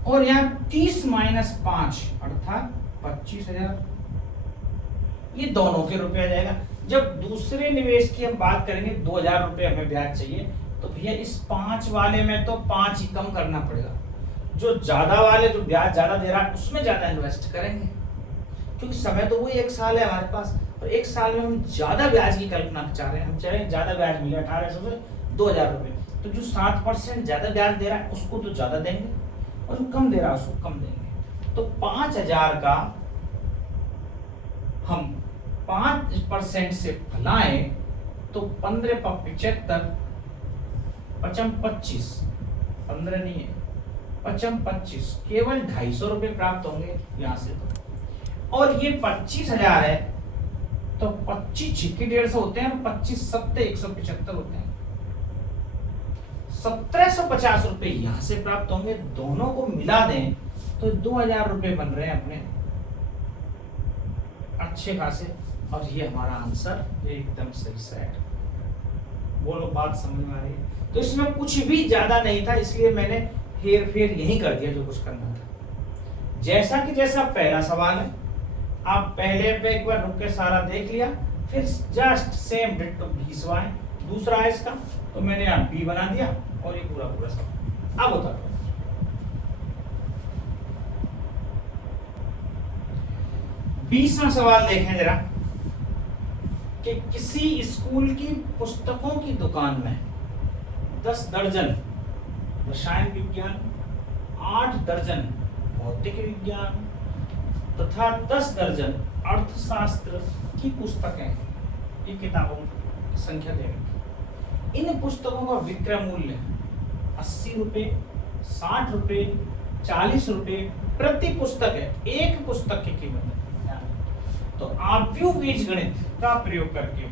और यहां 30 माइनस 5 अर्थात 25,000, ये दोनों के रुपए आ जाएगा। जब दूसरे निवेश की हम बात करेंगे 2,000 रुपए हमें ब्याज चाहिए तो भैया इस 5 वाले में तो 5 ही कम करना पड़ेगा। जो ज्यादा वाले जो ब्याज ज्यादा दे रहा है उसमें ज्यादा इन्वेस्ट करेंगे क्योंकि समय तो वही 1 साल है हमारे पास और 1 साल में हम ज्यादा ब्याज की कल्पना चाह रहे हैं। हम चाह रहे हैं ज्यादा ब्याज मिले 1,800 से 2,000 रुपए। तो जो 7% ज्यादा ब्याज दे रहा है उसको तो ज्यादा देंगे और जो कम दे रहा है उसको कम देंगे। तो 5,000 का हम 5% से फैलाएं तो 15 पर 75, 25, 15 नहीं है 25, केवल 250 रुपए प्राप्त होंगे यहाँ से। तो और ये 25,000 है तो 25 छिक्के 150 होते हैं और 25 सत्ते 175 होते हैं। 1,750 रुपए यहाँ से प्राप्त होंगे। दोनों को मिला दें तो 2,000 रुपए बन रहे हैं अपने अच्छे खासे। और ये हमारा आंसर एकदम सही सेट। बोलो बात समझ में आ रही है? तो इसमें कुछ भी ज्यादा नहीं था इसलिए मैंने हेर फेर यही कर दिया जो कुछ करना था। जैसा कि जैसा पहला सवाल है आप पहले पे एक बार रुक के सारा देख लिया फिर जस्ट सेम डिट्टो 20वां है। दूसरा है इसका तो मैंने यहाँ बी बना दिया और ये पूरा पूरा सवाल। अब बता दो 20वां सवाल देखें जरा कि किसी स्कूल की पुस्तकों की दुकान में 10 दर्जन रसायन विज्ञान, 8 दर्जन भौतिक विज्ञान तथा 10 दर्जन अर्थशास्त्र की पुस्तकें, ये किताबों की संख्या दे रखी। इन पुस्तकों का विक्रय मूल्य 80 रुपए, 60 रुपए, 40 रुपए प्रति पुस्तक है। एक पुस्तक की कीमत है। तो आव्यूह बीजगणित का प्रयोग करके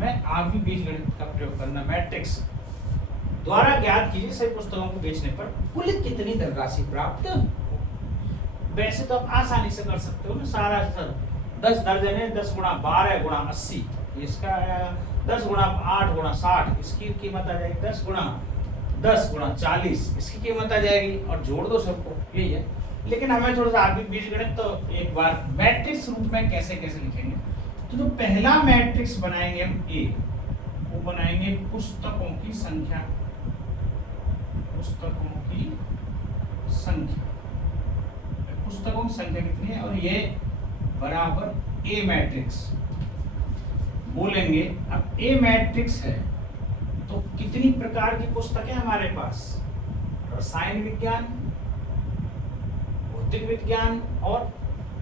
मैं आव्यूह बीजगणित का प्रयोग करना मैट्रिक्स द्वारा ज्ञात कीजिए सभी पुस्तकों को बेचने पर कुल कितनी धनराशि प्राप्त। वैसे तो आप आसानी से कर सकते हो ना सारा सर 10 दर्जन है 10 गुणा 12 गुणा 80 इसका 10 गुणा 8 गुणा 60 इसकी कीमत आ जाएगी 10 गुणा 40 इसकी कीमत आ जाएगी और जोड़ दो सबको यही है। लेकिन हमें थोड़ा सा आगे बीजगणित तो एक बार मैट्रिक्स रूप में कैसे कैसे लिखेंगे। तो जो पहला मैट्रिक्स बनाएंगे हम ए वो बनाएंगे पुस्तकों की संख्या, पुस्तकों की संख्या कितनी है और ये बराबर ए मैट्रिक्स बोलेंगे। अब ए मैट्रिक्स है तो कितनी प्रकार की पुस्तकें हमारे पास? रसायन विज्ञान, भौतिक विज्ञान और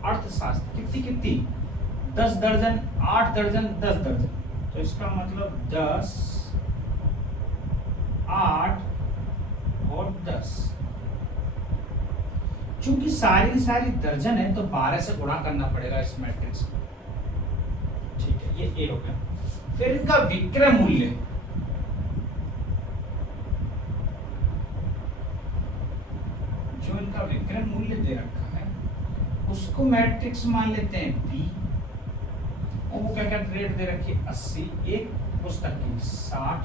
अर्थशास्त्र। कितनी 10 दर्जन, 8 दर्जन, 10 दर्जन। तो इसका मतलब 10, 8 और 10। चूंकि सारी दर्जन है तो 12 से गुणा करना पड़ेगा इस मैट्रिक्स को। ठीक है, ये ए हो गया। फिर इनका विक्रय मूल्य जो इनका विक्रय मूल्य दे रखा है उसको मैट्रिक्स मान लेते हैं बी और वो क्या क्या रेट दे रखी है 80, एक पुस्तक की 60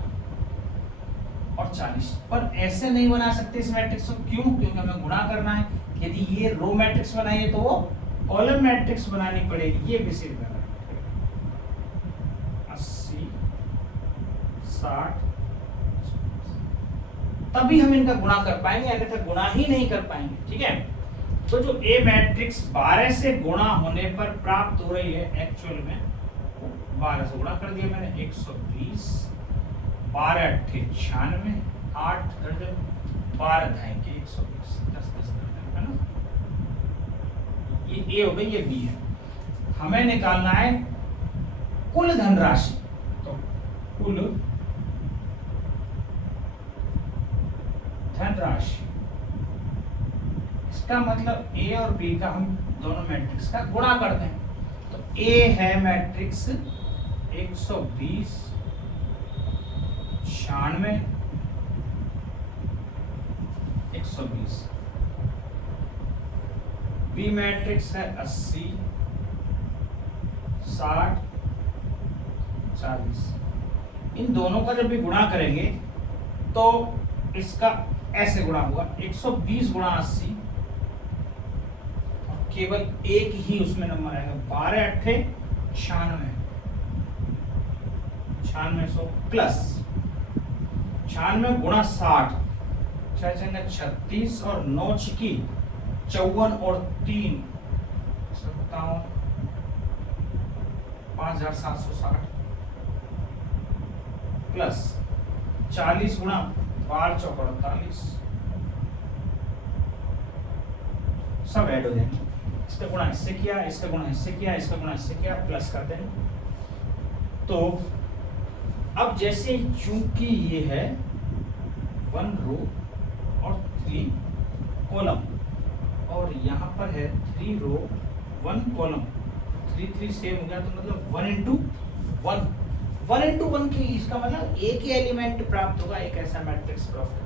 और 40। पर ऐसे नहीं बना सकते इस मैट्रिक्स को। क्यों? क्योंकि हमें गुणा करना है। यदि ये रो मैट्रिक्स बनाइए तो वो कॉलम मैट्रिक्स बनानी पड़ेगी। ये भी सिर्फ 80, 60 तभी हम इनका गुणा कर पाएंगे, अन्यथा गुणा ही नहीं कर पाएंगे। ठीक है, तो जो ए मैट्रिक्स 12 से गुणा होने पर प्राप्त हो रही है एक्चुअल में 12 से गुणा कर दिया मैंने, 120, 12 अट्ठे 96, 8 दर्जन, 12 ढाई के 120, 10 दर्जन, है ना। ये ए हो गई, ये बी है। हमें निकालना है कुल धनराशि, तो कुल धनराशि, इसका मतलब ए और बी का हम दोनों मैट्रिक्स का गुणा करते हैं। तो ए है मैट्रिक्स 120, 96, 120, बी मैट्रिक्स है 80, 60, 40। इन दोनों का जब भी गुणा करेंगे तो इसका ऐसे गुणा होगा, 120 गुणा 80, और केवल एक ही उसमें नंबर आएगा, 12 अट्ठे 96, 9600 प्लस 96 गुणा 60, 36 और 9 छिकी 54 और 3 57, 5760 प्लस 40 गुणा 12 चौक 48, सब ऐड हो जाएंगे। इसका गुणा इससे किया, इसका गुणा इससे किया, इसका गुणा इससे किया, प्लस कर देंगे। तो अब जैसे चूंकि ये है 1 रो और 3 कॉलम, और यहाँ पर है 3 रो 1 कॉलम, 3 3 सेम हो गया, तो मतलब 1 into 1, 1 into 1 की, इसका मतलब एक ही एलिमेंट प्राप्त होगा, एक ऐसा मैट्रिक्स प्राप्त होगा।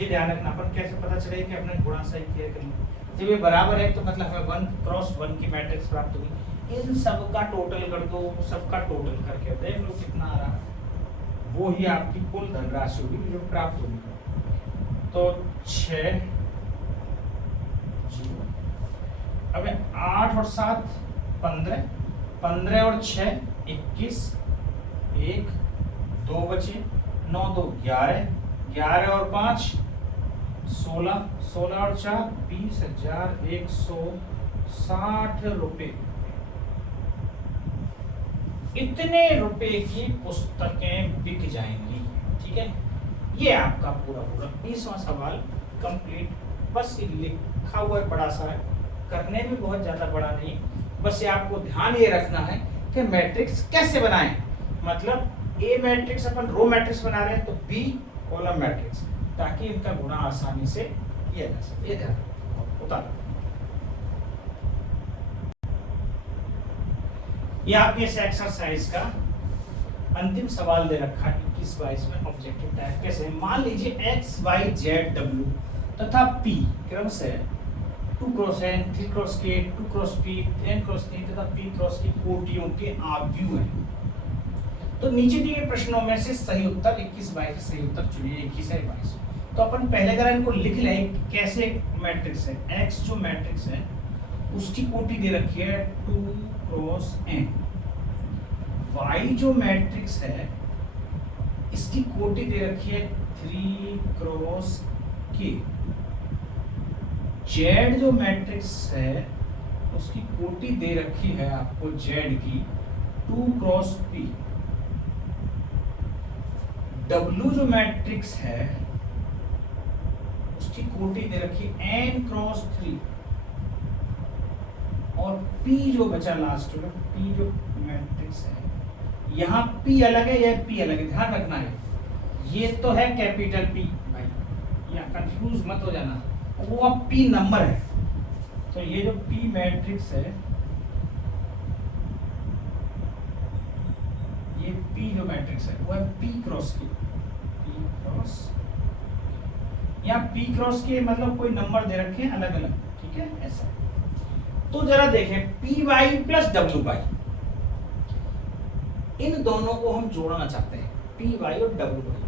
ये ध्यान रखना। अपन कैसे पता चले कि अपने गुणा सही किया कि नहीं? जब ये बराबर है तो मतलब हमें 1 क्रॉस 1 की मैट्रिक्स प्राप्त होगी। इन सब का टोटल कर दो, सबका टोटल करके देख लो कितना आ रहा है, वो ही आपकी कुल धनराशि होगी जो प्राप्त होगी। तो 6, अब 8 और 7 15, 15 और 6 21, 1 2 बचे, 9 2 11, 11 और 5 16, 16 और 4 20,160 रुपए। इतने रुपए की पुस्तकें बिक जाएंगी। ठीक है, ये आपका पूरा 20वां सवाल कंप्लीट। बस ये लिखा हुआ बड़ा सा है, करने में बहुत ज्यादा बड़ा नहीं, बस ये आपको ध्यान ये रखना है कि मैट्रिक्स कैसे बनाएं। मतलब ए मैट्रिक्स अपन रो मैट्रिक्स बना रहे हैं तो बी कॉलम मैट्रिक्स, ताकि इनका गुणा आसानी से किया जा सके। ये ध्यान उतार। ये आपके इस एक्सरसाइज का अंतिम सवाल दे रखा है 21-22 में। ऑब्जेक्टिव टाइप कैसे है, मान लीजिए x y z w तथा p क्रम से 2 cross n, 3 cross k, 2 cross p, n cross 3 तथा p क्रॉस की कोटियों के आव्यूह हैं। तो नीचे दिए गए प्रश्नों में से सही उत्तर 21-22 सही उत्तर चुनिए। 21 है 22। तो अपन पहले अगर इनको लिख लें कैसे मैट्रिक्स है, x जो मैट्रिक्स है उसकी कोटि दे रखी है 2 क्रॉस n, y जो मैट्रिक्स है इसकी कोटि दे रखी है 3 क्रॉस k, z जो मैट्रिक्स है उसकी कोटि दे रखी है आपको z की 2 क्रॉस p, W जो मैट्रिक्स है उसकी कोटि दे रखी n क्रॉस 3, और P जो बचा लास्ट में, P जो मैट्रिक्स है, यहाँ P अलग है, यह P अलग है, ध्यान रखना है। ये तो है कैपिटल P भाई, यहाँ कंफ्यूज मत हो जाना, वो अब P नंबर है। तो ये जो P मैट्रिक्स है, ये P जो मैट्रिक्स है वो है P क्रॉस की, P क्रॉस, यहाँ P क्रॉस के मतलब कोई नंबर दे रखे हैं अलग अलग। ठीक है, ऐसा। तो जरा देखें P Y plus W Y, इन दोनों को हम जोड़ना चाहते हैं, पी वाई और डब्ल्यू वाई।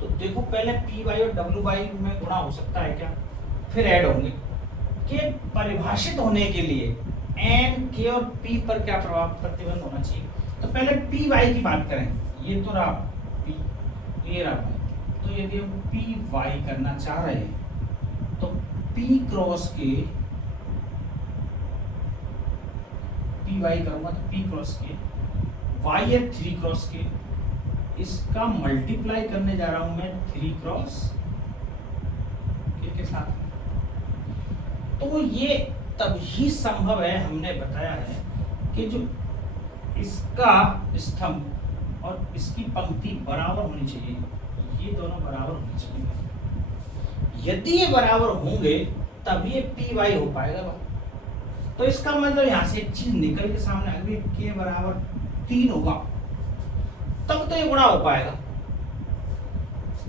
तो देखो पहले पी वाई और डब्ल्यू वाई में गुणा हो सकता है क्या, फिर ऐड होंगे। कि परिभाषित होने के लिए एन के और पी पर क्या प्रभाव प्रतिबंध होना चाहिए। तो पहले पी वाई की बात करें, ये तो रहा पी, ये रहा वाई। तो यदि हम पी वाई करना चाह रहे हैं तो पी क्रॉस के, पी वाई करूंगा तो पी क्रॉस के y है 3 क्रॉस के, इसका मल्टीप्लाई करने जा रहा हूं मैं 3 क्रॉस के साथ। तो ये तभी संभव है, हमने बताया है कि जो इसका स्तंभ और इसकी पंक्ति बराबर होनी चाहिए, ये दोनों बराबर होनी चाहिए। यदि ये बराबर होंगे तभी ये पी वाई हो पाएगा। तो इसका मतलब यहां से एक चीज निकल के सामने आ गई, के बराबर 3 होगा तब तो ये गुणा हो पाएगा।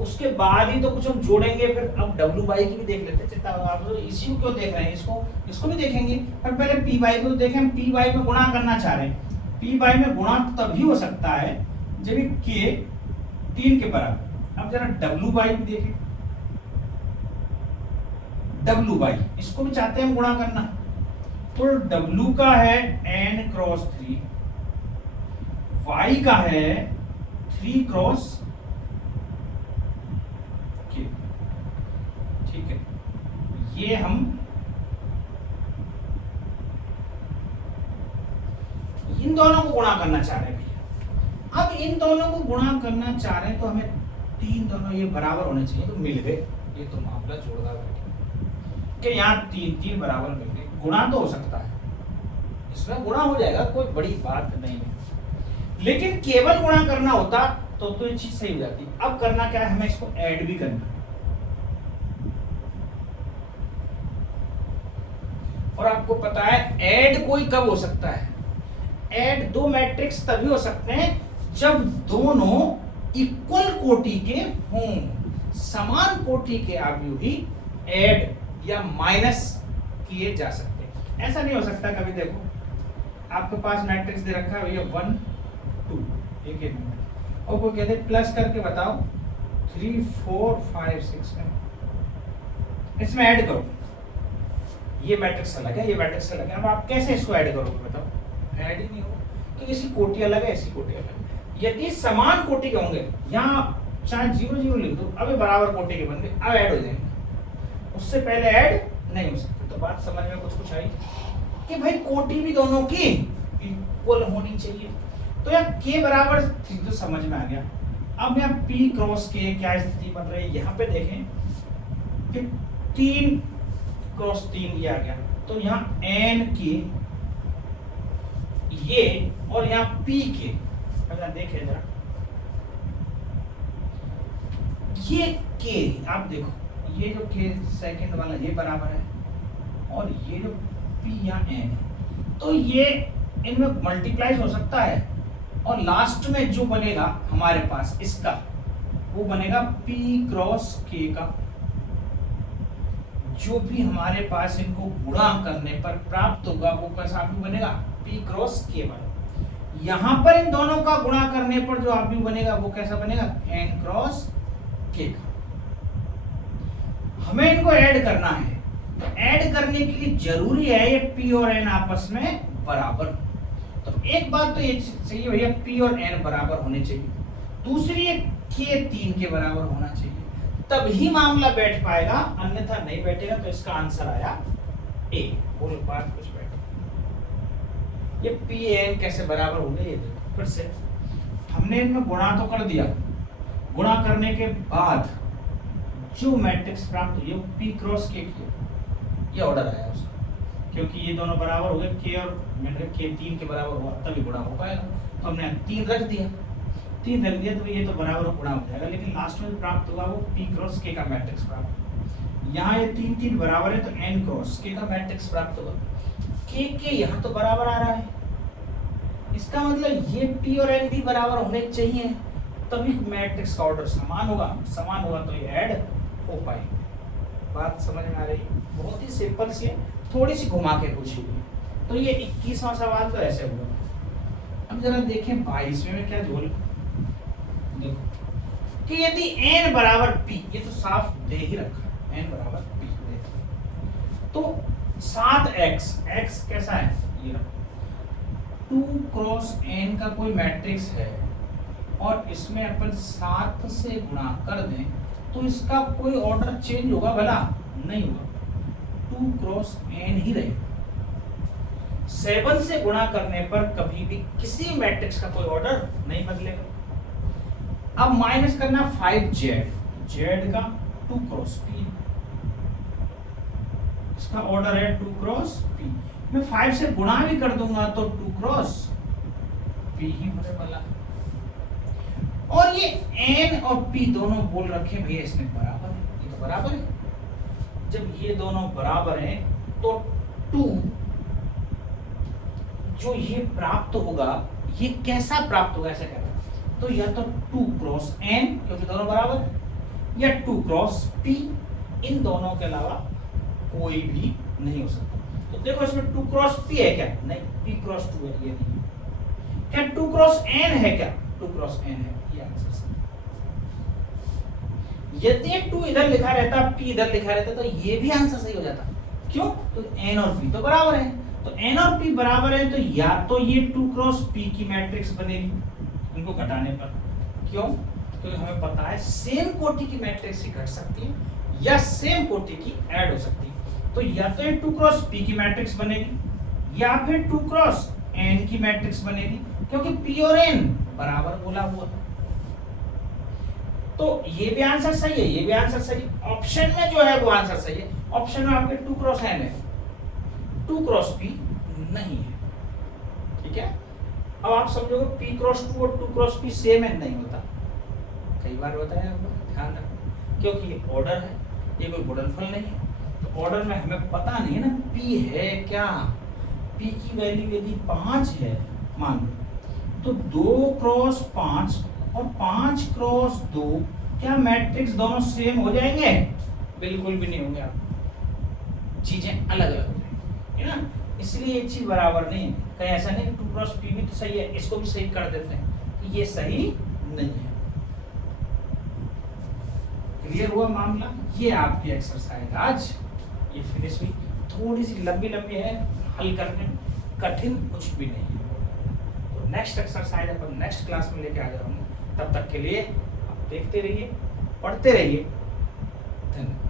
उसके बाद ही तो कुछ हम जोड़ेंगे। फिर अब डब्ल्यू बाई की भी देख लेते हैं। चिंता आप तो इसी को क्यों देख रहे हैं, इसको भी देखेंगे, पर पहले पी बाई को देखें। हम पी बाई में गुणा करना चाह रहे हैं। पी बाई में गुणा तभी हो सकता है जब के 3 के बराबर। अब जरा डब्ल्यू बाई भी देखें। डब्ल्यू बाई इसको भी चाहते हैं हम गुणा करना। तो डब्ल्यू का है n क्रॉस 3, y का है 3 क्रॉस k। ठीक है, ये हम इन दोनों को गुणा करना चाह रहे हैं भैया। अब इन दोनों को गुणा करना चाह रहे हैं तो हमें 3 दोनों ये बराबर होने चाहिए, तो मिल गए। ये तो मामला जोरदार है कि यहाँ 3 बराबर मिल गए। गुणा तो हो सकता है, इसमें गुणा हो जाएगा, कोई बड़ी बात नहीं है। लेकिन केवल गुणा करना होता तो ये चीज सही हो जाती। अब करना क्या है, हमें इसको ऐड भी करना। और आपको पता है ऐड कोई कब हो सकता है, ऐड दो मैट्रिक्स तभी हो सकते हैं जब दोनों इक्वल कोटि के हों। समान कोटि के अवयव ही ऐड या माइनस किए जा सकते हैं। ऐसा नहीं हो सकता कभी। देखो आपके पास मैट्रिक्स दे रखा है भैया 1 2, एक मिनट, और कोई कहते प्लस करके बताओ 3 4 5 6 में, इसमें ऐड करो। ये मैट्रिक्स अलग है, ये मैट्रिक्स अलग है। अब आप कैसे इसको ऐड करोगे बताओ? ऐड ही नहीं होगा क्योंकि इसकी कोटि अलग है, इसकी कोटि अलग है। यदि समान कोटि के होंगे, यहाँ चाहे 0 0 लिख दो, अब बराबर कोटि के बन गए, अब ऐड हो जाएंगे। उससे पहले ऐड नहीं हो सकते। तो बात समझ में कुछ आई कि भाई कोटि भी दोनों की इक्वल होनी चाहिए। तो यार के बराबर 3 तो समझ में आ गया। अब यहाँ p क्रॉस के क्या स्थिति बन रही है, यहाँ पे देखें कि 3 क्रॉस 3 ये आ गया। तो यहाँ n के ये और यहाँ p के, पहले देखें जरा, ये k आप देखो, ये जो k सेकंड वाला ये बराबर है और ये जो p या n, तो ये इनमें मल्टीप्लाई हो सकता है और लास्ट में जो बनेगा हमारे पास इसका वो बनेगा p क्रॉस k का। जो भी हमारे पास इनको गुणा करने पर प्राप्त होगा वो कैसा भी बनेगा, p क्रॉस k बनेगा। यहाँ पर इन दोनों का गुणा करने पर जो आव्यूह बनेगा वो कैसा बनेगा, n क्रॉस k का। हमें इनको ऐड करना है, तो ऐड करने के लिए जरूरी है ये p और n आपस में बराबर। तो एक बात तो ये चाहिए भैया, p और n बराबर होने चाहिए। दूसरी है k 3 के बराबर होना चाहिए, तभी मामला बैठ पाएगा, अन्यथा नहीं बैठेगा। तो इसका आंसर आया a। बोलो बात कुछ बैठे। ये p n कैसे बराबर हो गए, ये देखो फिर से हमने इनमें गुणा तो कर दिया। गुणा करने के बाद जो मैट्रिक्स प्राप्त हुई p क्रॉस k की, ये ऑर्डर आया उसका, क्योंकि ये दोनों बराबर हो गए, k और k 3 के बराबर हुआ तभी गुणा हो पाएगा। तो हमने 3 रख दिया, 3 रख दिया तो ये तो बराबर गुणा हो जाएगा। लेकिन लास्ट में जो प्राप्त होगा वो p क्रॉस k का मैट्रिक्स प्राप्त। यहाँ ये 3 3 बराबर है तो n क्रॉस k का मैट्रिक्स प्राप्त होगा। k यहाँ तो बराबर आ रहा है, इसका मतलब ये p और n भी बराबर होने चाहिए, तभी मैट्रिक्स का ऑर्डर समान होगा। समान होगा तो ये ऐड हो पाएगी। बात समझ में आ रही है? बहुत ही सिंपल सी है, थोड़ी सी घुमा के पूछी हुई। तो ये 21वां सवाल तो ऐसे हुआ। अब जरा देखें 22वें में क्या जोड़, देखो कि यदि n बराबर p, ये तो साफ दे ही रखा है, n बराबर p, तो 7x, x कैसा है, ये 2 क्रॉस n का कोई मैट्रिक्स है और इसमें अपन 7 से गुणा कर दें तो इसका कोई ऑर्डर चेंज होगा भला? नहीं होगा, 2 क्रॉस n ही रहेगा। 7 से गुणा करने पर कभी भी किसी मैट्रिक्स का कोई ऑर्डर नहीं बदलेगा। अब माइनस करना 5z, z का 2 क्रॉस p, इसका ऑर्डर है 2 क्रॉस p। मैं 5 से गुणा भी कर दूंगा तो 2 क्रॉस p ही होने वाला। और ये n और p दोनों बोल रखे भैया इसमें बराबर है, ये तो बराबर है। जब ये दोनों बराबर हैं तो 2 जो ये प्राप्त होगा, ये कैसा प्राप्त होगा ऐसा कहते हैं, तो या तो 2 क्रॉस n क्योंकि दोनों बराबर है, या 2 क्रॉस p, इन दोनों के अलावा कोई भी नहीं हो सकता। तो देखो इसमें 2 क्रॉस p है क्या? नहीं, p क्रॉस 2 है, ये नहीं। क्या 2 क्रॉस n है क्या? 2 क्रॉस n है, ये आंसर सही। यदि 2 इधर लिखा रहता, p इधर लिखा रहता तो ये भी आंसर सही हो जाता। क्यों? तो n और p तो बराबर है, तो n और p बराबर है तो या तो ये 2 क्रॉस p की मैट्रिक्स बनेगी इनको घटाने पर। क्यों? क्योंकि हमें पता है सेम कोटि की मैट्रिक्स ही घट सकती है या सेम कोटि की ऐड हो सकती है। तो या तो ये 2 क्रॉस p की मैट्रिक्स बनेगी या फिर 2 क्रॉस n की मैट्रिक्स बनेगी, क्योंकि p और n बराबर बोला हुआ। तो ये भी आंसर सही है, ये भी आंसर सही है। ऑप्शन में जो है वो आंसर सही है। ऑप्शन में आपके 2 क्रॉस n है, 2 क्रॉस p नहीं है। ठीक है, अब आप समझोगे p क्रॉस 2 और 2 क्रॉस p सेम है, नहीं होता। कई बार बताया आपको, ध्यान रखो, क्योंकि ये ऑर्डर है, ये कोई गुणनफल नहीं है। तो ऑर्डर में हमें पता नहीं है ना p है क्या। p की वैल्यू यदि 5 है मान लो, तो 2 क्रॉस 5 और 5 क्रॉस 2 क्या मैट्रिक्स दोनों सेम हो जाएंगे? बिल्कुल भी नहीं होंगे, आप चीजें अलग अलग हो जाएंगी, है ना। इसलिए ये चीज बराबर नहीं है। कहीं ऐसा नहीं 2 क्रॉस p भी तो सही है, इसको भी सही कर देते हैं, तो ये सही नहीं है। क्लियर हुआ मामला? ये आपकी एक्सरसाइज आज ये फिनिश हुई। थोड़ी सी लंबी लंबी है, हल करने में कठिन कुछ भी नहीं है। तो नेक्स्ट एक्सरसाइज अपन नेक्स्ट क्लास में लेके आ जाऊंगा। तब तक के लिए आप देखते रहिए, पढ़ते रहिए। धन्यवाद।